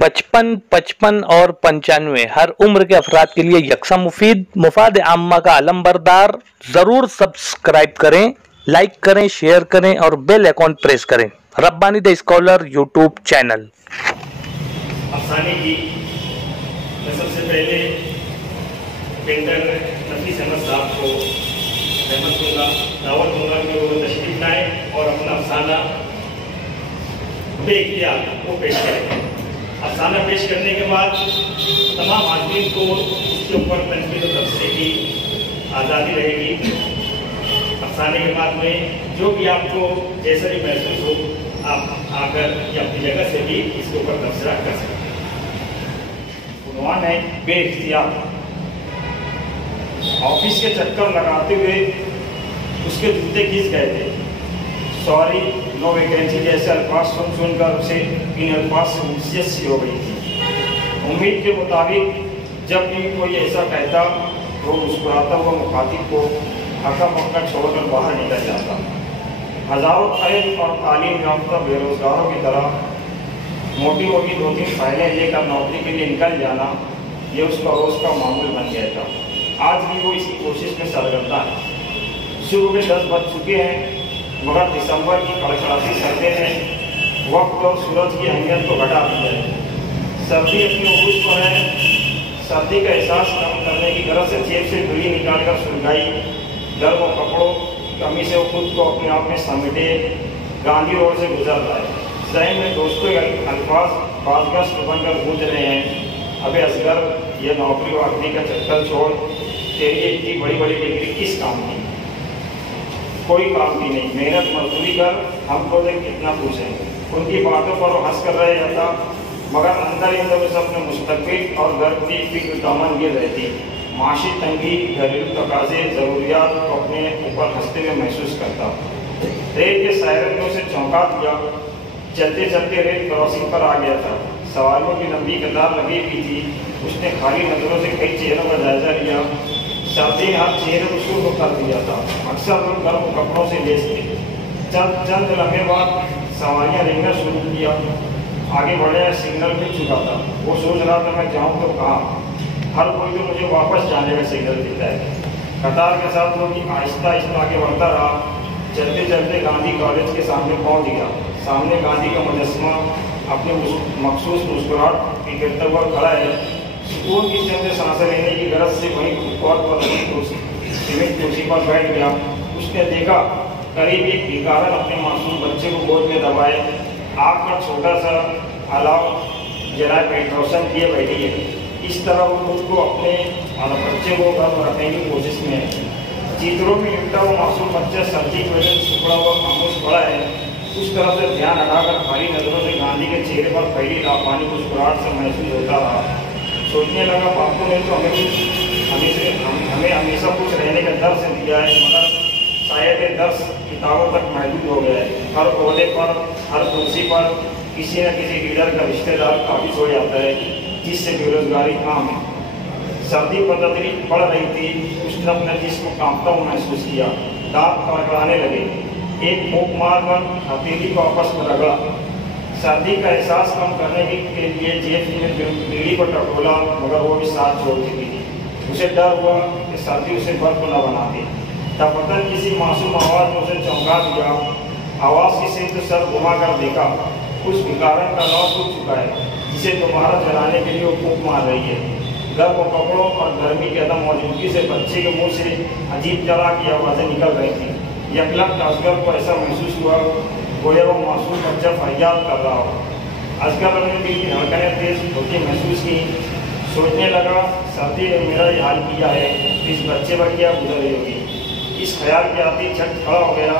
55, 55 और 95 हर उम्र के अफराद के लिए यकसा मुफीद, मुफाद आम्मा का अलमबरदार। ज़रूर सब्सक्राइब करें, लाइक करें, शेयर करें और बेल आइकॉन प्रेस करें। Rabbani the scholar YouTube channel. अफसाने की मैं सबसे पहले पेंटर नफीस अहमद साहब को रहमत दूंगा, दावत दूंगा कि वो तशरीफ लाएँ और अपना अफसाना बेइख्तियार वो पेश करें। अफसाना पेश करने के बाद तमाम आदमी को इसके ऊपर तनकीद और तबसरे की आज़ादी रहेगी। अफसाने के बाद में जो भी आपको जैसा भी महसूस हो, आप आकर या अपनी जगह से भी इसके ऊपर तबसरा कर सकते हैं। उन्वान है बेइख्तियार। ऑफिस के चक्कर लगाते हुए उसके जूते घिस गए थे। सॉरी, नो वैकेंसी जैसे अल्फाज सुनकर उसे इन अल्फाज से उनसियत सी हो गई थी। उम्मीद के मुताबिक जब भी कोई ऐसा कहता तो मुस्कुराता हुआ मुखातिब को हक्का मक्का छोड़कर बाहर निकल जाता। हज़ारों कैद और तालीम याफ्ता बेरोजगारों की तरह मोटी मोटी 2-3 फाइलें लेकर नौकरी के लिए निकल जाना, ये उसका रोज़ का मामूल बन गया था। आज भी वो इसी कोशिश में सरगर्दा है। सुबह के 10 बज चुके हैं, मगर दिसंबर की कड़कड़ाती सर्दी ने वक्त और सूरज की अहमियत को घटा दिया है। सर्दी अपने उरूज पर है। सर्दी का एहसास कम करने की गरज से जेब से बीड़ी निकालकर सुलगाई। गर्म और कपड़ों कमी से वो खुद को अपने आप में समेटे गांधी रोड से गुजर रहा है। ज़हन में दोस्तों अल्फाज बाज़गश्त बनकर गूंज रहे हैं। अबे असगर, ये नौकरी वाकरी का चक्कर छोड़, तेरी इतनी बड़ी बड़ी डिग्री किस काम की? कोई काम की नहीं, मेहनत मजदूरी कर, हमको देख कितना खुश है। उनकी बातों पर वो हंस कर रह जाता, मगर अंदर ही अंदर उसे अपने मुस्तकबिल और घर की फिक्र दामन गिर रहती। माशी तंगी, घरेलू तकाजे, ज़रूरियात को अपने ऊपर हंसते हुए महसूस करता। रेल के सायरन ने उसे चौंका दिया। चलते चलते रेल क्रॉसिंग पर आ गया था। सवारियों की लंबी कतार लगी हुई थी। उसने खाली नजरों से कई चेहरों का जायजा लिया। सर्दी ने हर चेहरे को शुरू कर दिया था। अक्सर लोग गर्म कपड़ों से लेस थे। चंद लम्हे बाद सवारियाँ रेंगना शुरू किया। आगे बढ़े, सिग्नल मिल चुका था। वो सोच रहा था, मैं जाऊँ तो कहाँ? हर कोई तो मुझे वापस जाने का सिग्नल देता है। कतार के साथ वो आहिस्ता आहिस्ता आगे बढ़ता रहा। चलते चलते गांधी कॉलेज के सामने पहुँच गया। सामने गांधी का मुजस्समा अपने मखसूस मुस्कुराहट बिखेरता हुआ खड़ा है। सुकून की चंद सांसें लेने की गरज से वहीं फुटपाथ पर लगी सीमेंट कुर्सी पर बैठ गया। उसने देखा करीब एक भिखारन अपने मासूम बच्चे को गोद में दबाए, आग पर छोटा सा अलाव जलाए पेट रोशन किए बैठी है। इस तरह वो खुद को अपने और बच्चे को गर्म रखने की कोशिश में है। चित्रों में लिपटा हुआ मासूम बच्चा सर्दी की वजह से सुखड़ा हुआ खामोश पड़ा है। उस तरह से ध्यान हटाकर खाली नजरों से गांधी के चेहरे पर पहली लापानी मुस्कुराहट से महसूस होता रहा। सोचने लगा, बापू ने तो हमें हमेशा कुछ रहने का दर्स दिया है, मगर शायद ये दर्स किताबों तक महदूद हो गया है। हर ओहदे पर, हर कुर्सी पर किसी न किसी लीडर का रिश्तेदार काबिज हो जाता है, जिससे बेरोजगारी आम है। सर्दी पर तदरीज बढ़ रही थी। उसने अपने जिस्म को कांपता हुआ महसूस किया। दांत कड़कड़ाने लगे। एक फूंक मारकर हथेली को आपस में रगड़ा। सर्दी का एहसास कम करने के लिए जेब में बीड़ी को टटोला, मगर वो भी साथ छोड़ चुकी थी। उसे डर हुआ कि सर्दी उसे बर्फ न बना दी। तफतन किसी मासूम आवाज़ ने उसे चौंका दिया। आवाज़ की सिर्फ सर घुमा कर देखा। उस भिखारन का लौ टूट चुका है, जिसे दोबारा जलाने के लिए वो फूंक मार रही है। गर्म कपड़ों और गर्मी के अदम मौजूदगी से बच्चे के मुँह से अजीब जला की आवाज़ें निकल रही थी। यकलक असगर को ऐसा महसूस हुआ गोया वो मासूम बच्चा फरियाद कर रहा हो। असगर अपने दिल की धड़कनें तेज होती महसूस की। सोचने लगा, सर्दी ने मेरा ये हाल किया है, इस बच्चे पर क्या गुजर रही होगी। इस ख्याल के आती झट खड़ा हो गया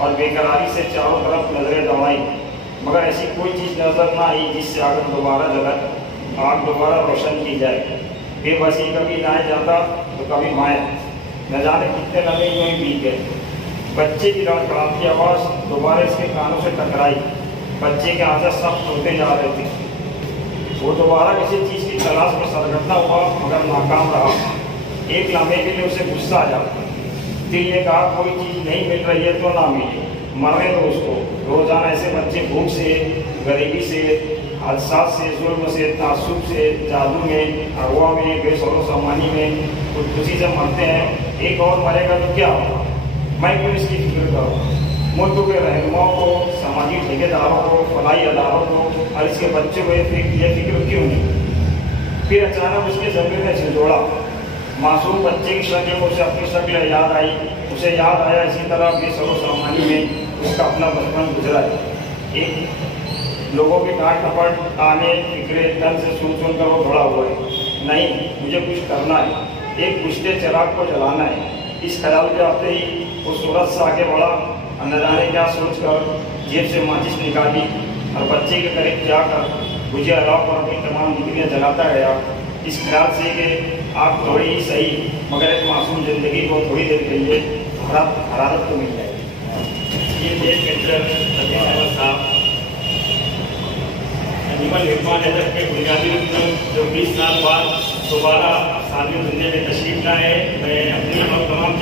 और बेकरारी से चारों तरफ नजरें दौड़ाई, मगर ऐसी कोई चीज़ नजर न आई जिससे आग दोबारा रोशन की जाए। बेबसी कभी दाएँ जाता तो कभी बाएँ, न जाने कितने लम्हे यूँ ही बीत गए। बच्चे की लड़खड़ाती आवाज़ दोबारा इसके कानों से टकराई। बच्चे के आंसू सख्त होते जा रहे थे। वो दोबारा किसी चीज़ की तलाश में सरगर्दा हुआ, मगर नाकाम रहा। एक लम्हे के लिए उसे गुस्सा आ जाता। दिल ने कहा, कोई चीज़ नहीं मिल रही है तो ना मिले, मरने दो उसको। रोजाना ऐसे बच्चे भूख से, गरीबी से, हादसात से, जुल्म से, तासुब से, जादू में, अगवा में, बेसरो सामानी में, खुदकुशी से मरते हैं। एक और मरेगा तो क्या होगा? मैं क्यों इसकी फिक्र करूँ? मुल्क के रहनुमाओं को, समाजी ठेकेदारों को, फलाई अदारों को और इसके बच्चों को ये फिक्र क्यों नहीं? फिर अचानक उसके ज़मीर में झंझोड़ा, मासूम बच्चे की शक्ल को उसे अपनी शक्ल याद आई। उसे याद आया इसी तरह बेसरो सामानी में उसका अपना बचपन गुजरा है। एक लोगों की डांट टपट, आने फिक्रे तन से सुन कर वो दौड़ा हुआ है। नहीं, मुझे कुछ करना है, एक बुझते चिराग को जलाना है। इस ख्याल के आते ही वो सूरज से आगे बढ़ा, न जाने क्या सोच कर जेब से माचिस निकाली और बच्चे के करीब जाकर मुझे अलाव पर अपनी तमाम डिग्रियाँ जलाता गया, इस ख्याल से कि आप थोड़ी ही सही मगर एक मासूम ज़िंदगी को थोड़ी देर के लिए हरारत तो मिल जाएगी। ये देश मित्र नबी अहमद साहब अजीमल इरफान अदब के बुनियादी जो 20 साल बाद दोबारा सालियों दुनिया में तशरीफ लाए, मैं अपनी और तमाम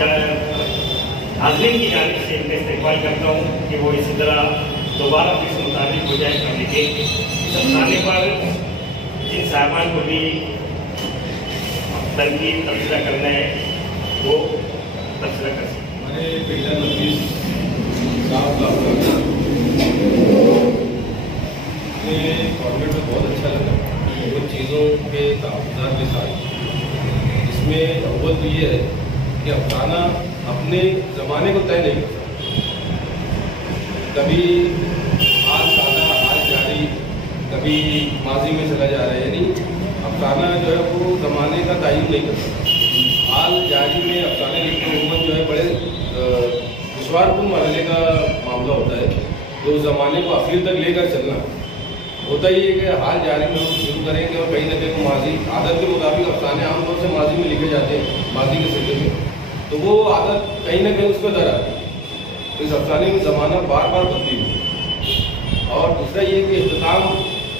हाज़रीन की जानिब से इनका इस्तेमाल करता हूँ कि वो इसी तरह दोबारा फिर से मुताबिक हो जाए करने के। इस अफसाने पर जिन सामान को भी तनकीद तबसरा करना है वो तबसरा कर सकते। हमारे पेंटर नफीस साहब का फॉर्मेट में बहुत अच्छा लगा, उन चीज़ों के कागजात के साथ। इसमें अव्वल तो ये है कि अफसाना अपने ज़माने को तय नहीं करता, कभी हाल सादा हाल जारी, कभी माजी में चला जा रहा है। यानी अफसाना जो है वो ज़माने का तयन नहीं करता। हाल जारी में अफसाने लिखते उम्मत जो है बड़े दुश्वारपूर्ण मरहले का मामला होता है, तो उस ज़माने को आखिर तक लेकर चलना होता ही है कि हाल जारी में हम शुरू करेंगे और कहीं ना कहीं माजी आदत के मुताबिक अफसाने आमतौर से माजी में लिखे जाते हैं, माजी के सिलसिले में, तो वो आदत कहीं ना कहीं उसमें दर आती है। तो इस अफसाने में ज़माना बार बार बदली हुई। और दूसरा ये कि इख्तिताम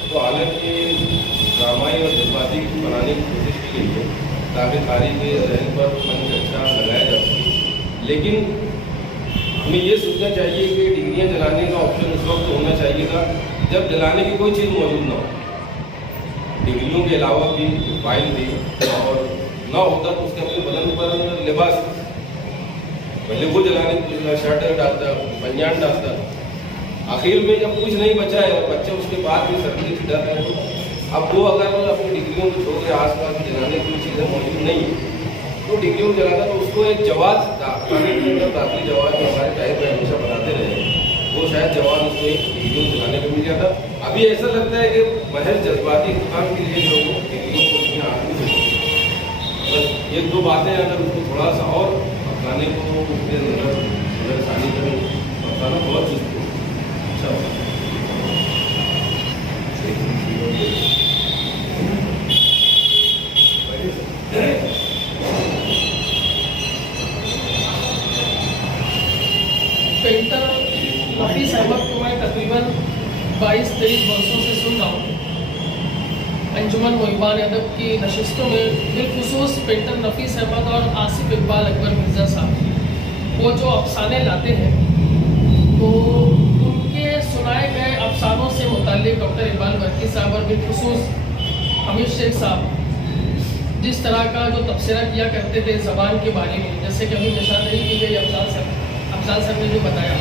तो हालत के ड्रामाई और जज्बाती बनाने की कोशिश की गई है ताकि कारी के जहन पर मंच अच्छा लगाया जा सके। लेकिन हमें ये सोचना चाहिए कि डिग्रियाँ जलाने का ऑप्शन उस वक्त होना चाहिए था जब जलाने की कोई चीज़ मौजूद ना हो। डिग्रियों के अलावा भी फाइल थी और ना होता तो उसके अपने बदन पर लिबास, पहले वो जलाने की शर्ट डालता, बनियान डालता, आखिर में जब कुछ नहीं बचा है और बच्चे उसके बाद भी सर्दी छिटा है, अब वो अगर अपनी डिग्रियों को छोड़ के आस पास जलाने की चीज़ें मौजूद नहीं है तो डिग्रियों को जलाता तो उसको एक जवाब दाखिली जवाब जो हमारे टाइप में हमेशा बनाते रहे, वो शायद जवाब उसको एक डिग्रियों जलाने को मिल जाता। अभी ऐसा लगता है कि महज जज्बाती काम के लिए लोगों डिग्रियों को उसमें आदमी बस एक दो बातें अगर उसको थोड़ा सा और अपनाने को उसके नजरसानी करें बताना बहुत चीज़ अच्छा होता है। पेंटर नफीस अहमद को मैं तकरीबन 22-23 वर्षों से सुन रहा हूँ। अंजुमन मुहिबान अदब की नशिस्तों में बिलखुसूस पेंटर नफीस अहमद और आसिफ इकबाल अकबर मिर्ज़ा साहब वो जो अफसाने लाते हैं तो उनके सुनाए गए अफसानों से मुताल्लिक़ डॉक्टर इकबाल बरकी साहब और बिलखुसूस हमीद शेख साहब जिस तरह का जो तबसरा किया करते थे ज़बान के बारे में, जैसे कि अभी निशानदेही की गई अफजाल सर ने जो बताया,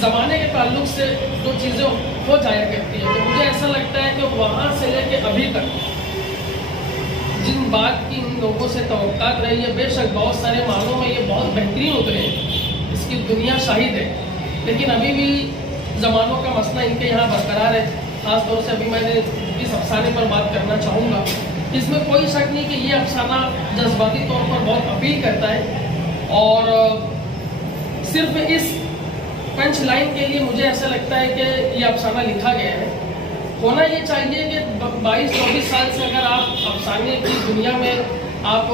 ज़माने के ताल्लुक से जो चीज़ें हो जाया करती है, तो मुझे ऐसा लगता है कि वहाँ से लेके अभी तक जिन बात की इन लोगों से तवक्कात रही है, बेशक बहुत सारे मामलों में ये बहुत बेहतरीन उतरे हैं, इसकी दुनिया शाहिद है, लेकिन अभी भी ज़मानों का मसला इनके यहाँ बरकरार है। ख़ास तौर से अभी मैंने इस अफसाने पर बात करना चाहूँगा। इसमें कोई शक नहीं कि ये अफसाना जज्बाती तौर पर बहुत अपील करता है और सिर्फ इस पंच लाइन के लिए मुझे ऐसा लगता है कि ये अफसाना लिखा गया है। होना ये चाहिए कि 22-24 साल से अगर आप अफसाने की दुनिया में आप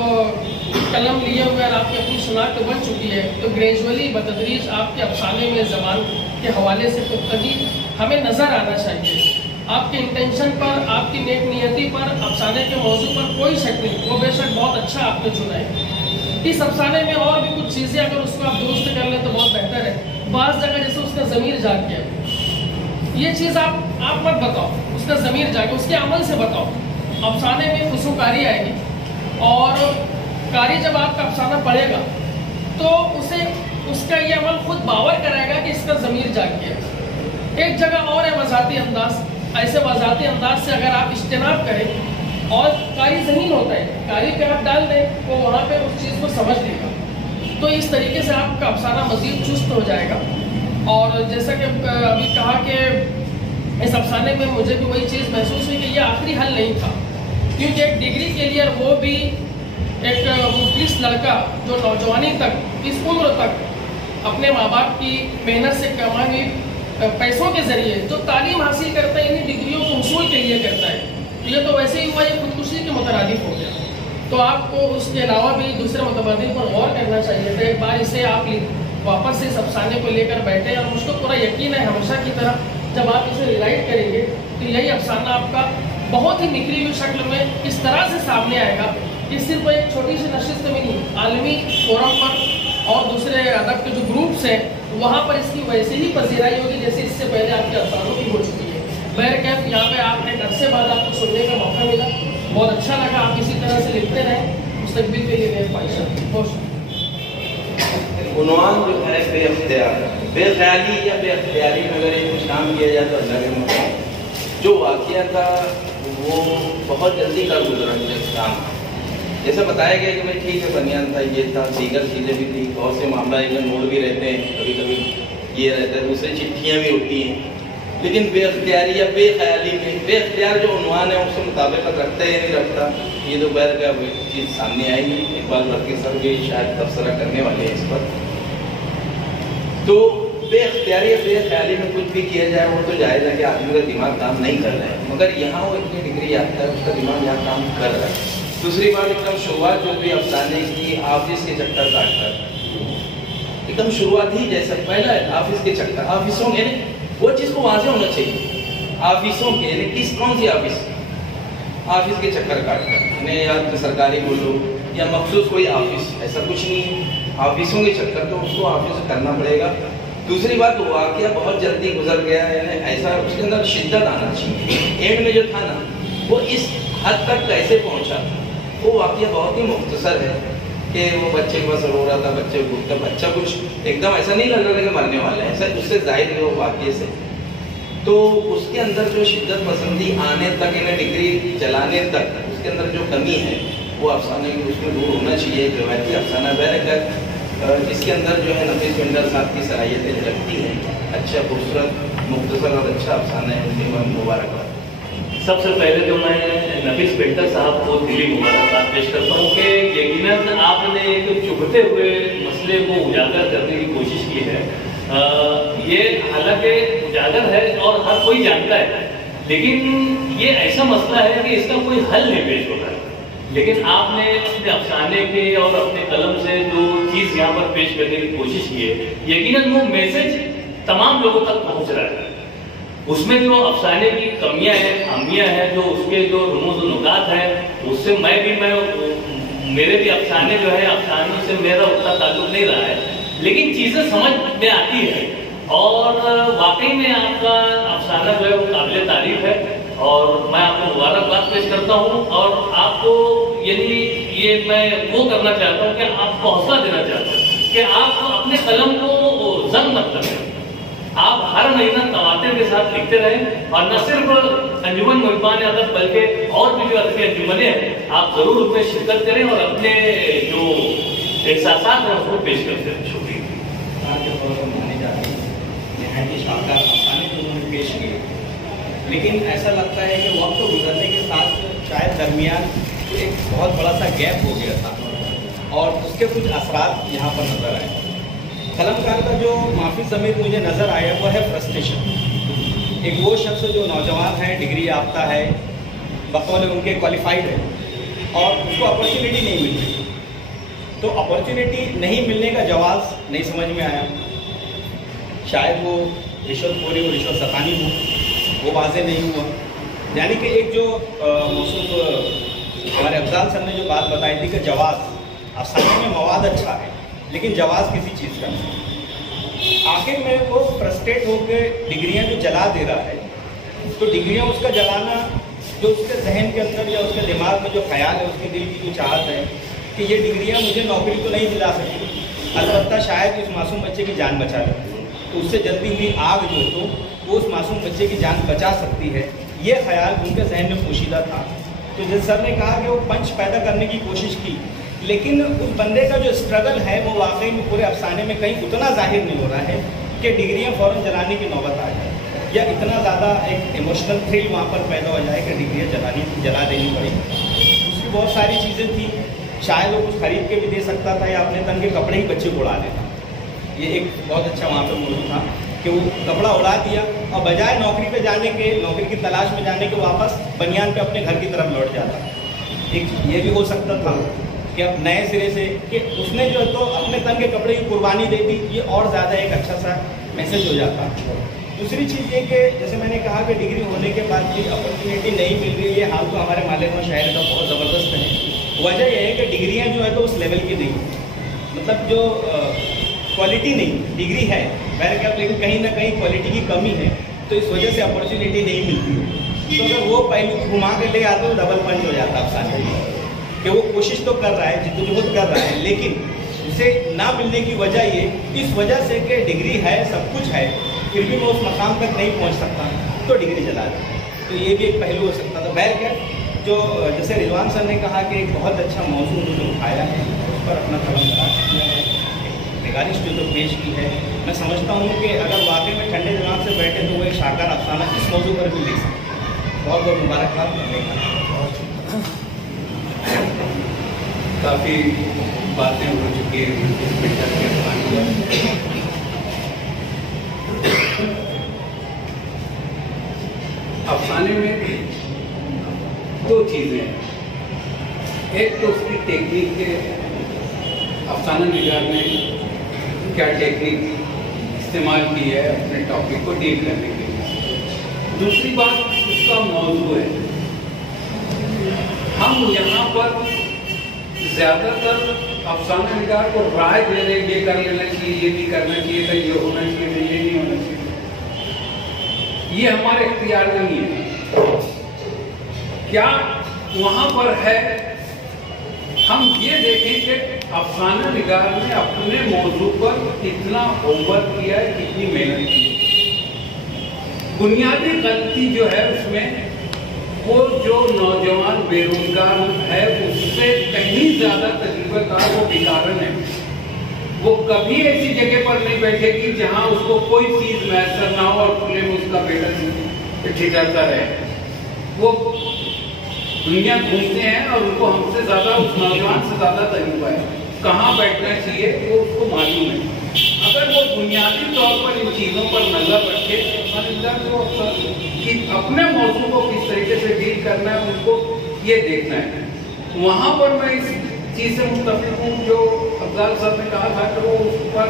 कलम लिए हुए और आपकी अपनी शनाख्त बन चुकी है, तो ग्रेजुअली बतदरीज आपके अफसाने में ज़बान के हवाले से पुख्तगी हमें नज़र आना चाहिए। आपके इंटेंशन पर, आपकी नेक नियति पर, अफसाने के मौजू पर कोई शक नहीं, वो बेशक बहुत अच्छा आपने चुना है। इस अफसाने में और भी कुछ चीज़ें अगर उसको आप दुरुस्त कर लें तो बहुत बेहतर है। बाज़ जगह जैसे उसका ज़मीर जाग गया, ये चीज़ आप मत बताओ, उसका इसका ज़मीर जागे, उसके अमल से बताओ। अफसाने में खुशूकारी आएगी, और कारी जब आपका अफसाना पढ़ेगा तो उसे उसका ये अमल खुद बावर कराएगा कि इसका ज़मीर जाग गया। एक जगह और है वज़ाती अंदाज, ऐसे वज़ाती अंदाज से अगर आप इज्तिनाब करें और कारी ज़हीन होता है, कारी पे आप डाल दें वो वहाँ पे उस चीज़ को समझ लेगा, तो इस तरीके से आपका अफसाना मज़ीद चुस्त हो जाएगा। और जैसा कि अभी कहा कि इस अफसाने में मुझे भी वही चीज़ महसूस हुई कि ये आखिरी हल नहीं था, क्योंकि एक डिग्री के लिए वो भी एक मुफलिस लड़का जो नौजवानी तक, इस उम्र तक अपने माँ बाप की मेहनत से कमाई हुई पैसों के ज़रिए जो तालीम हासिल करता है, इन्हीं डिग्रियों को हसूल के लिए करता है, ये तो वैसे ही हुआ, ये खुदकुशी के मुतरादिफ हो गया। तो आपको उसके अलावा भी दूसरे मुतबादिल पर गौर करना चाहिए था। एक बार इसे आप वापस से इस अफसाने को लेकर बैठे, और मुझको पूरा यकीन है हमेशा की तरह जब आप इसे रिलाइट करेंगे तो यही अफसाना आपका बहुत ही निखरी हुई शक्ल में इस तरह से सामने आएगा कि सिर्फ एक छोटी सी नशिस्त में नहीं, आलमी फोरम पर और दूसरे अदब के जो ग्रुप्स हैं वहाँ पर इसकी वैसे ही पजीराई होगी जैसे इससे पहले आपके अफसानों की हो चुकी है। बहरकैफ यहाँ पे आपने अरसे बाद आपको सुनने का मौका मिला, बहुत अच्छा लगा। आप इसी तरह से लिखते रहें, मुस्तकबिल के लिए मेरी ख्वाहिश है। उन्वान जो है बेख्तियार, बेख्याली या बेख्तियारी में अगर कुछ काम किया जाए तो अल्लाह के मुताबिक जो वाक़या था वो बहुत जल्दी कर गुजरा काम। जैसे बताया गया कि भाई ठीक है बनियान था, ये था, दीगर चीज़ें भी थी, बहुत से मामला एक नोट भी रहते हैं, कभी कभी ये रहता है, दूसरी चिट्ठियाँ भी होती हैं, लेकिन बेख्तियारी या बेख्याली में बेख्तियार जो उन्वान है उसके मुताबिकत रखता है या नहीं रखता, ये तो बैर का चीज़ सामने आएगी। इकबाल बरकी सर भी शायद तबसरा करने वाले हैं इस पर। तो बेख्तियारी या बेख्याली में कुछ भी किया जाए वो तो जायज़ है कि आदमी का दिमाग काम नहीं कर रहा है, मगर यहाँ वो इतनी डिग्री याफ्ता है, उसका दिमाग यहाँ काम कर रहा है। दूसरी बात, एकदम शुरुआत जो भी अफसाने की ऑफिस के चक्कर काटकर, एकदम शुरुआत ही जैसा पहला ऑफिस के चक्कर, ऑफिसों के वो चीज़ को वहाँ से होना चाहिए, ऑफिसों के किस कौन सी ऑफिस के चक्कर काटकर, या तो सरकारी बोलो या मखसूस कोई ऑफिस, ऐसा कुछ नहीं है। ऑफिसों के चक्कर तो उसको ऑफिस से करना पड़ेगा। दूसरी बात, वाक़या बहुत जल्दी गुजर गया है, ऐसा उसके अंदर शिद्दत आना चाहिए। एंड में जो था ना वो इस हद तक कैसे पहुँचा, वो वाक़या बहुत ही मुख्तसर है कि वो बच्चे को असर हो रहा था, बच्चे को बच्चा कुछ एकदम ऐसा नहीं लग रहा था कि मरने वाला है, ऐसा उससे जाहिर है वो वाक़े से। तो उसके अंदर जो शिद्दत पसंदी आने तक, इन्हें डिग्री चलाने तक उसके अंदर जो कमी है वो अफसाने की उसमें दूर होना चाहिए। रिवायती अफसाना बहरकत जिसके अंदर जो है नफीस पिंडर साहब की सलाहियतें झलकती हैं, अच्छा खूबसूरत मुख्तसर और अच्छा अफसाना है, उन्हें मुबारकबाद। सबसे पहले तो मैं नफीस पेंटर साहब को दिली मुबारकबाद पेश करता हूँ कि यकीनन आपने एक चुभते हुए मसले को उजागर करने की कोशिश की है। ये हालांकि उजागर है और हर कोई जानता है, लेकिन ये ऐसा मसला है कि इसका कोई हल नहीं पेश होता है। लेकिन आपने अपने अफसाने के और अपने कलम से जो चीज़ यहाँ पर पेश करने की कोशिश की है, यकीनन वो मैसेज तमाम लोगों तक पहुँच रहा है। उसमें जो अफसाने की कमियां हैं, खामियां हैं, जो उसके जो रुमूज़ नुकात हैं, उससे मेरे भी अफसाने जो है, अफसानों से मेरा उतना ताल्लुक नहीं रहा है, लेकिन चीज़ें समझ में आती है और वाकई में आपका अफसाना जो है वो काबिल तारीफ है और मैं आपको मुबारकबाद पेश करता हूँ। और आपको यदि ये मैं वो करना चाहता हूँ कि आपको हौसला देना चाहता हूँ कि आप अपने कलम को जंग मत करें, आप हर महीना तवातिर के साथ लिखते रहें और न सिर्फ अंजुमन मुहिब्बान अदब बल्कि और भी जो अदबी अंजुमनें हैं आप जरूर उसमें शिरकत करें और अपने जो एहसासात हैं उसको पेश करते रहें। शुक्रिया। के तौर पर माने जाते हैं, नहायत शानदार अफसाने जो उन्होंने पेश किए, लेकिन ऐसा लगता है कि वक्त गुजरने के साथ शायद दरमियान एक बहुत बड़ा सा गैप हो गया था और उसके कुछ असरात यहाँ पर नज़र आए। कलमकार का जो माफी ज़मीर मुझे नज़र आया वो है फ्रस्ट्रेशन। एक वो शख्स जो नौजवान है, डिग्री याफ्ता है, बकौल उनके क्वालिफाइड है और उसको अपॉर्चुनिटी नहीं मिल रही, तो अपॉर्चुनिटी नहीं मिलने का जवाब नहीं समझ में आया। शायद वो रिश्वतखोरी और रिश्वत सतानी हो, वो वाज़ेह नहीं हुआ। यानी कि एक जो मौसूफ हमारे अफजाल सर ने जो बात बताई थी कि जवाब अफसाने में मवाद अच्छा है लेकिन जवाब किसी चीज़ का नहीं। आखिर में वो फ्रस्ट्रेट होकर डिग्रियां जो जला दे रहा है तो डिग्रियाँ उसका जलाना, जो उसके जहन के अंदर या उसके दिमाग में जो ख्याल है, उसके दिल की जो चाहत है कि ये डिग्रियाँ मुझे नौकरी तो नहीं दिला सकती, अलबत्ता शायद उस मासूम बच्चे की जान बचा ले, तो उससे जलती हुई आग जो तो वो उस मासूम बच्चे की जान बचा सकती है, ये ख्याल उनके जहन में पोशीदा था। तो जैसे सर ने कहा कि वो पंच पैदा करने की कोशिश की, लेकिन उस बंदे का जो स्ट्रगल है वो वाकई में पूरे अफसाने में कहीं उतना जाहिर नहीं हो रहा है कि डिग्रियाँ फ़ौरन जलाने की नौबत आ जाए या इतना ज़्यादा एक इमोशनल थ्रिल वहाँ पर पैदा हो जाए कि डिग्रियाँ जला देनी पड़ी। दूसरी बहुत सारी चीज़ें थी, शायद वो कुछ खरीद के भी दे सकता था या अपने तन के कपड़े ही बच्चे को उड़ा देता। ये एक बहुत अच्छा वहाँ पर मौजूद था कि वो कपड़ा उड़ा दिया और बजाय नौकरी पे जाने के, नौकरी की तलाश में जाने के वापस बनियान पे अपने घर की तरफ लौट जाता। एक ये भी हो सकता था कि अब नए सिरे से कि उसने जो तो अपने तन के कपड़े की कुर्बानी दे दी, ये और ज़्यादा एक अच्छा सा मैसेज हो जाता। दूसरी चीज़ ये कि जैसे मैंने कहा कि डिग्री होने के बाद भी अपॉर्चुनिटी नहीं मिल रही, ये हाल तो हमारे मालेगांव शहर का बहुत ज़बरदस्त है। वजह यह है कि डिग्रियाँ जो है तो उस लेवल की नहीं, मतलब जो क्वालिटी नहीं, डिग्री है बहरकैफ, लेकिन कहीं ना कहीं क्वालिटी की कमी है, तो इस वजह से अपॉर्चुनिटी नहीं मिलती है। तो अगर वो पहलू घुमा के ले आते तो डबल पंच हो जाता अफसाने कि वो कोशिश तो कर रहा है, जिद्दोजहद कर रहा है, लेकिन उसे ना मिलने की वजह ये इस वजह से कि डिग्री है, सब कुछ है, फिर भी वो उस मकाम तक नहीं पहुंच सकता, तो डिग्री जला दे। तो ये भी एक पहलू हो सकता था। बहरकैफ जो जैसे रिजवान सर ने कहा कि एक बहुत अच्छा मौजू उन्होंने उठाया है, उस पर अपना कलम किया है, निगारिश जो तो पेश की है। मैं समझता हूँ कि अगर वाकई में ठंडे दिमाग से बैठे तो वो एक शानदार अफसाना इस मौजू पर भी लिख सकते हैं। बहुत बहुत मुबारकबाद करने का। काफ़ी बातें हो चुकी हैं अफसाने में। दो चीज़ें हैं, एक तो उसकी टेक्निक के, अफसाना निगार ने क्या टेक्निक इस्तेमाल की है अपने टॉपिक को डील करने के लिए। दूसरी बात उसका मौजू है। हम यहाँ पर ज़्यादातर अफसाना निगार को राय दे रहे, ये कर लेना चाहिए, ये नहीं करना चाहिए था, ये होना चाहिए था, ये नहीं होना चाहिए। ये हमारे इख्तियार में नहीं है। क्या वहाँ पर है, हम ये देखें कि अफसाना निगार ने अपने मौजू पर कितना होमवर्क किया है, कितनी मेहनत की है। बुनियादी गलती जो है उसमें वो जो नौजवान बेरोजगार है उससे कहीं ज्यादा तजुर्बेकार वो भिखारन है। वो कभी ऐसी जगह पर नहीं बैठेगी जहां उसको कोई चीज मैसर ना हो और खुले में उसका बेटा ठिठरता रहे। वो दुनिया घूमते हैं और उनको हमसे ज्यादा, उस नौजवान से ज्यादा तजुर्बा है, कहाँ बैठना चाहिए वो उसको मालूम है। अगर वो बुनियादी तौर पर इन चीज़ों पर नजर रखे तो कि अपने मौजू को किस तरीके से डील करना है उनको ये देखना है। वहाँ पर मैं इस चीज़ से मुत्तफिक हूँ जो अफजाल साहब ने कहा था कि वो उस पर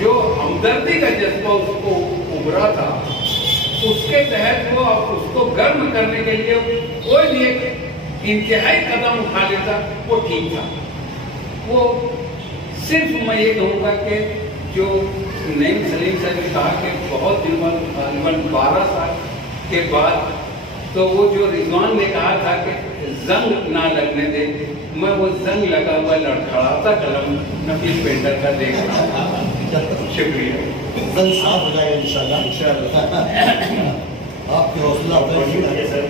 जो हमदर्दी का जज्बा उसको उभरा था, उसके तहत वो उसको गर्म करने के लिए कोई भी एक इंतहाई कदम उठा लेता वो ठीक था। वो सिर्फ मैं ये कहूँगा कि जो नईम सलीम साहब ने कहा कि बहुत दिन बाद तकरीबन 12 साल के बाद, तो वो जो रिजवान ने कहा था कि जंग ना लगने दे, मैं वो जंग लगा हुआ लड़खड़ाता कलम नफीस पेंटर का देख रहा था। शुक्रिया। जंग साफ हो जाएगा इंशाल्लाह। आपकी हौसला अफजाई सर।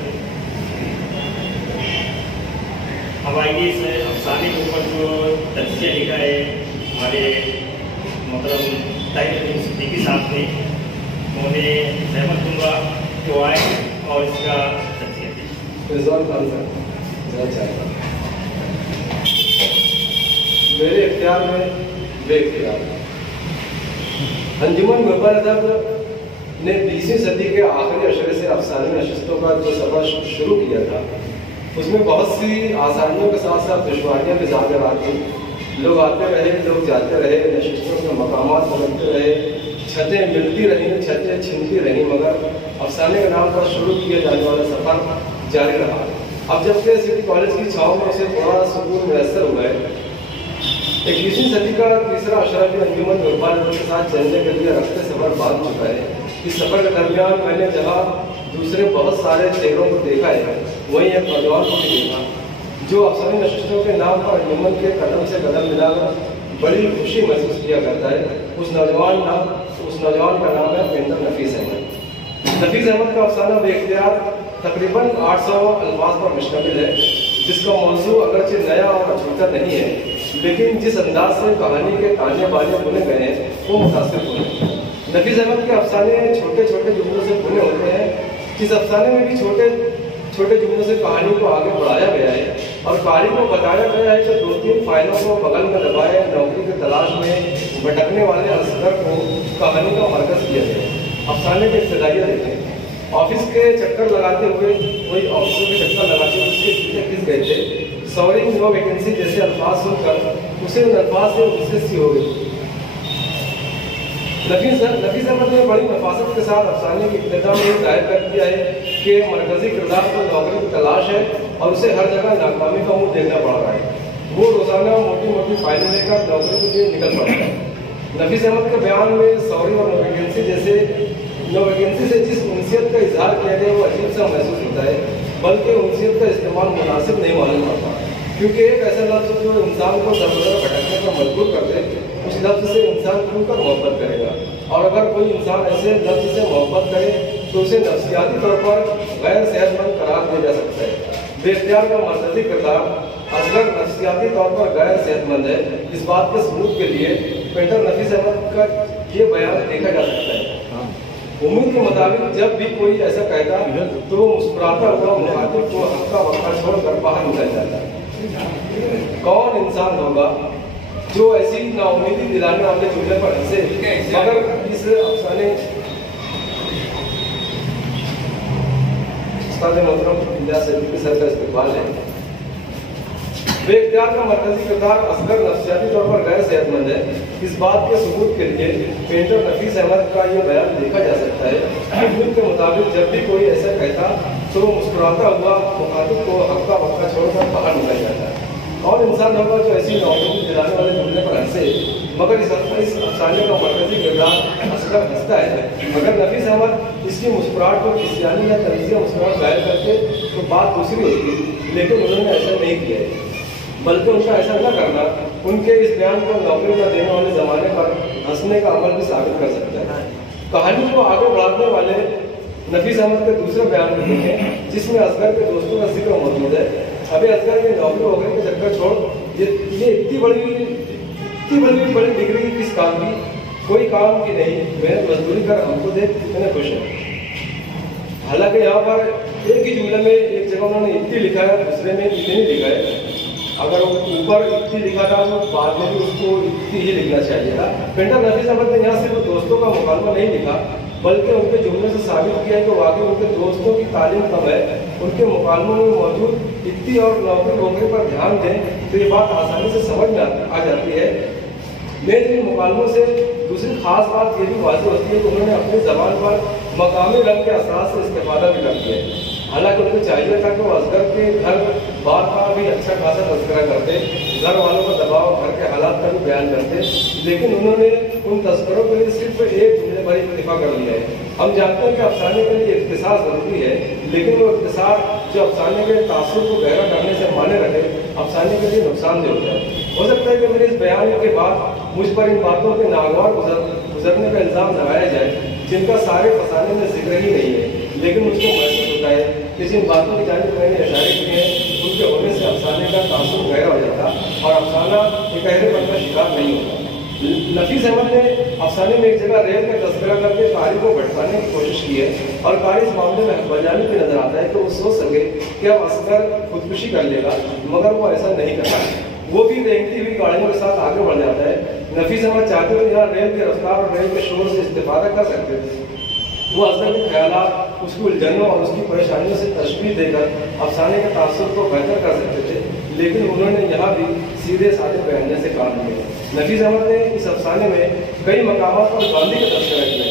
अब आइए इस अफसाने के ऊपर जो तज्जिया लिखा है हमारे मतलब ताहिर सिद्दीकी साहब ने, उन्हें सहमत दूंगा कि आए और इसका तज्जिया मेरे इख्तियार में बेख्तियार अंजुमन मुहब्बत अदब ने 20वीं सदी के आखिरी अशरे से अफसाने नशिस्तों का जो सफ़र शुरू किया था, उसमें बहुत सी आसानियों के साथ साथ दुश्वारियाँ भी ज़ाहिर आती। लोग आते रहे, लोग जाते रहे, नशिस्तों के मकामात बदलते रहे, छतें मिलती रहीं, छतें छिनती रहीं, मगर अफसाने के नाम पर शुरू किया जाने वाला सफ़र जारी रहा। अब जबकि सिटी कॉलेज की छाँव में उसे थोड़ा सुकून मैसर हुआ है, 21वीं सदी का तीसरा अशरा भी अंजुमन मुहब्बत के साथ चलने के लिए रखते सफ़र बांध चुका है। इस सफ़र के दरमियान मैंने जहाँ दूसरे बहुत सारे चेहरों को देखा है, वहीं एक नौजवान को भी देखा जो अफसानी नशिस्तों के नाम पर अंजुमन के कदम से कदम मिलाकर बड़ी खुशी महसूस किया करता है। उस नौजवान का नाम है पेंटर नफीस अहमद। नफीस अहमद का अफसाना बेख्तियार तकरीबन 800 अल्फाज पर मुश्तमिल है, जिसका मौजू अगरचे नया और अछूता नहीं है, लेकिन जिस अंदाज से कहानी के ताने बाने बुने गए हैं वो मुतासिर हैं। नफीस अहमद के अफसाने छोटे छोटे जुमलों से बुने होते हैं। इस अफसाने में भी छोटे छोटे जुमलों से कहानी को आगे बढ़ाया गया है और कहानी को बताया गया है कि 2-3 फाइलों को बगल में दबाए नौकरी की तलाश में भटकने वाले असगर को कहानी का मरकज किया गया। अफसाने के इब्तिदाइया देखें। ऑफिस के चक्कर लगाते हुए कोई ऑफिसों के चक्कर लगाते हुए उसके पीछे खिंच गए थे। सॉरी नो वैकेंसी जैसे अल्फाज सुनकर उसे उन अल्फाज से उससे सी हो गई। नफीस अहमद ने बड़ी नफासत के साथ अफसाने की इब्तिदा में जाहिर कर दिया है कि मरकजी किरदार को नौकरी की तलाश है और उसे हर जगह नाकामी का मुंह देखना पड़ रहा है। वो रोजाना मोटी मोटी फाइलें लेकर नौकरी के लिए निकल पड़ता है। नफीस अहमद के बयान में सॉरी और नो वैकेंसी से जिस उनसियत का इजहार किया गया वो अजीब सा महसूस होता है, बल्कि उनसियत का इस्तेमाल मुनासिब नहीं मालूम पड़ता, क्योंकि एक ऐसा लफ्ज़ जो इंसान को दर बदर भटकने पर मजबूर कर दे उस लफ्ज़ से इंसान खुलकर मोहब्बत करेगा, और अगर कोई इंसान ऐसे लफ्ज़ से मोहब्बत करे तो उसे नफ्सियाती तौर पर गैर सेहतमंद करार दिया जा सकता है। बेख्तियार का मर्कज़ी किरदार असगर नफ्सियाती तौर पर गैर सेहतमंद है। इस बात के सबूत के लिए पेंटर नफीस अहमद का ये बयान देखा जा सकता है। उम्मीद के मुताबिक जब भी कोई ऐसा कहता तो वो मुस्कुराता हुआ मुखातिब को हक्का बक्का छोड़कर बाहर निकल जाता है। कौन इंसान होगा जो ऐसी नाउमीदी दिलाने वाले जुमले पर हंसे, मगर इस अफसाने उस्ताद मोहतरम इलियास सिद्दीकी सर का इस्तेमाल है। बेख्तियार का मरकजी किरदार असगर नफ्सियाती तौर पर गैर सेहतमंद है। इस बात के सबूत के लिए पेंटर नफीस अहमद का यह बयान देखा जा सकता है। उम्मीद के मुताबिक जब भी कोई ऐसा कहता तो वो मुस्कुराता हुआ मुखातिब को हक्का बक्का छोड़कर बाहर निकल जाता है। कौन इंसान होगा जो ऐसी नौकरी दिलाने वाले जुमले पर हंसे, मगर इस अफसाने का मरकजी किरदार असगर हंसता है। मगर नफीस अहमद इसकी मुस्कुराहट को किसियानी या तंजिया मुस्कुराहट जाहिर करते तो बात दूसरी होती, लेकिन उन्होंने ऐसा नहीं किया है, बल्कि उनका ऐसा न करना उनके इस बयान को नौकरी न देने वाले ज़माने पर हंसने का अमल भी साबित कर सकता है। कहानी को आगे बढ़ाने वाले नफीस अहमद के दूसरे बयान में देखें, जिसमें असगर के दोस्तों का जिक्र मौजूद है। अभी असगर के नौकरी वोकरी के चक्कर छोड़ ये इतनी बड़ी डिग्री किस काम की, कोई काम की नहीं, मेहनत मजदूरी कर हमको देख कितने खुश है। हालांकि यहाँ पर एक ही जुमले में एक जगह उन्होंने इतनी लिखा है, दूसरे में इतनी लिखा है। अगर ऊपर इतनी लिखा था तो बाद में भी उसको इतनी ही लिखना चाहिए था। पेंटर नफीस अहमद ने यहाँ सिर्फ दोस्तों का मुकालमा नहीं लिखा, बल्कि उनके जुमले से साबित किया कि वाकई उनके दोस्तों की तालीम कम है। उनके मुकालमों में मौजूद इतनी और नौकरी वोकरी पर ध्यान दें तो ये बात आसानी से समझ में आ जाती है। मेरे इन मुकालमों से दूसरी खास बात ये भी वाज़ेह होती है कि उन्होंने अपनी ज़बान पर मकामी रंग के असास से इस्तेफादा भी कर दिया है। हालांकि उनको चाहिए था कि वो असगर के घर बार का भी अच्छा खासा तस्करा करते, घर वालों का दबाव, घर के हालात का भी बयान करते, लेकिन उन्होंने उन तस्करों के लिए सिर्फ एक जुमले पर इत्तिफा कर लिया है। हम जानते हैं कि अफसाने के लिए इख्तिसार ज़रूरी है, लेकिन वो इख्तिसार जो अफसाने के तासुर को गहरा करने से माने रखे, अफसाने के लिए नुकसानदेह होता है। हो सकता है कि मेरे इस बयान के बाद मुझ पर इन बातों के नागवार गुजरने का इल्ज़ाम लगाया जाए जिनका सारे फसाने में जिक्र ही नहीं है, लेकिन मुझको महसूस होता है कि जिन बातों की जानिब मैंने इशारे किए हैं उनके होने से अफसाने का तासुर गहरा हो जाता और अफसाना एक गहरेपन का शिकार नहीं होता। नफीस अहमद ने अफसाने में एक जगह रेल का तस्करा करके कारी को भटकाने की कोशिश की है और कारी इस मामले में हकबजानी भी नजर आता है कि वो सोच सके कि अब असगर खुदकुशी कर लेगा, मगर वो ऐसा नहीं करता। वो भी रेंगती हुई गाड़ियों के साथ आगे बढ़ जाता है। नफीस अहमद चाहते हुए यहाँ रेल की रफ्तार और रेल के शोर से इस्तेफादा कर सकते थे। वो असगर के ख्यालात, उसकी उलझनों और उसकी परेशानियों से तशबीह देकर अफसाने के तासुर को बेहतर कर सकते थे, लेकिन उन्होंने यहाँ भी सीधे साधे बयानिया से काम लिया। नफीस अहमद ने इस अफसाने में कई मकामात पर गांधी का तस्करा किया,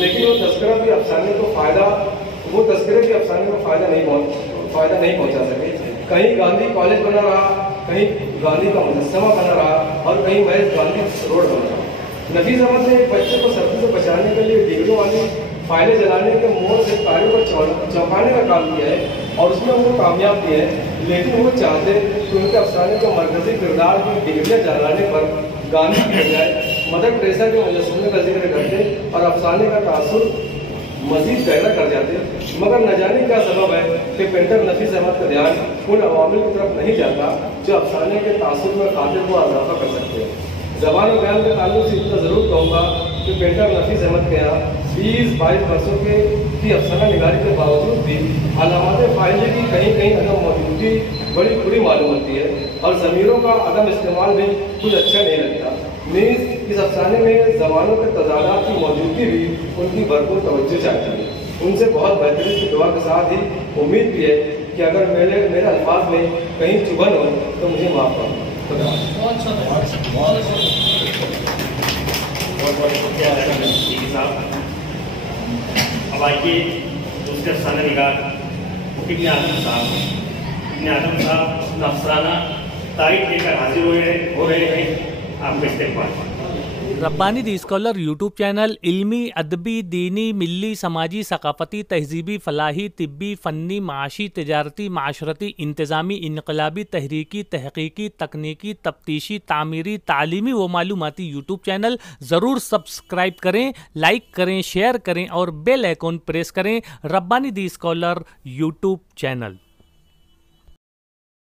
लेकिन वो तस्करे भी अफसाने को फ़ायदा नहीं पहुँचा सके। कहीं गांधी कॉलेज बना रहा, कहीं गांधी का मुजस्समा बना रहा और कहीं महज गांधी रोड बना रहा। नफीस अहमद ने एक बच्चे को सर्दी से बचाने के लिए डिग्रियों वाली फाइलें जलाने के मोड़ से कार्यों को चौंकाने का काम किया है और उसमें वो कामयाब भी है, लेकिन वो चाहते कि उनके अफसाने को मरकजी किरदार की डिग्रियाँ जलाने पर गाने किया जाए। मदर टेरेसा के मुजस्समे का जिक्र करते और अफसाने का तासुर मजीद गहरा कर जाते, मगर न जाने क्या सबब है कि पेंटर नफीस अहमद का ध्यान उन अवामिल की तरफ नहीं जाता जो अफसाने के तासुर में खातिर को इजाफा कर सकते हैं। ज़बान और बयान के ताल्लुक से इतना ज़रूर कहूँगा कि पेंटर नफीस अहमद के यहाँ 20-22 वर्षों की अफसाना निगारी के बावजूद भी अलामत फाइले की कहीं कहीं अदम मौजूदगी बड़ी बुरी मालूम होती है और ज़मीरों का अदम इस्तेमाल भी कुछ अच्छा नहीं लगता। नीज़ इस अफसाने में ज़बानों के तजादात की मौजूदगी भी उनकी भरपूर तवज्जो चाहती है। उनसे बहुत बेहतरीन की दुआ के साथ ही उम्मीद भी है कि अगर मेरे अल्फाज में कहीं चुभन हो तो मुझे माफ़ करो। बहुत शुक्रिया साहब। अब आइए दूसरे अफसाना निगार इब्न आदम साहब अफसाना तारीख लेकर हाजिर हो रहे हैं। आपका इस्तेमाल। रब्बानी दी स्कॉलर यूट्यूब चैनल इल्मी, अदबी, दीनी, मिली, समाजी, सकाफती, तहजीबी, फलाही, तिब्बी, फ़न्नी, माशी, तिजारती, माशरती, इंतज़ामी, इनकलाबी, तहरीकी, तहकीकी, तकनीकी, तफ्तीशी, तामीरी, तालीमी व मालूमाती यूट्यूब चैनल ज़रूर सब्सक्राइब करें, लाइक करें, शेयर करें और बेल आइकॉन प्रेस करें। रब्बानी दी स्कॉलर यूट्यूब चैनल।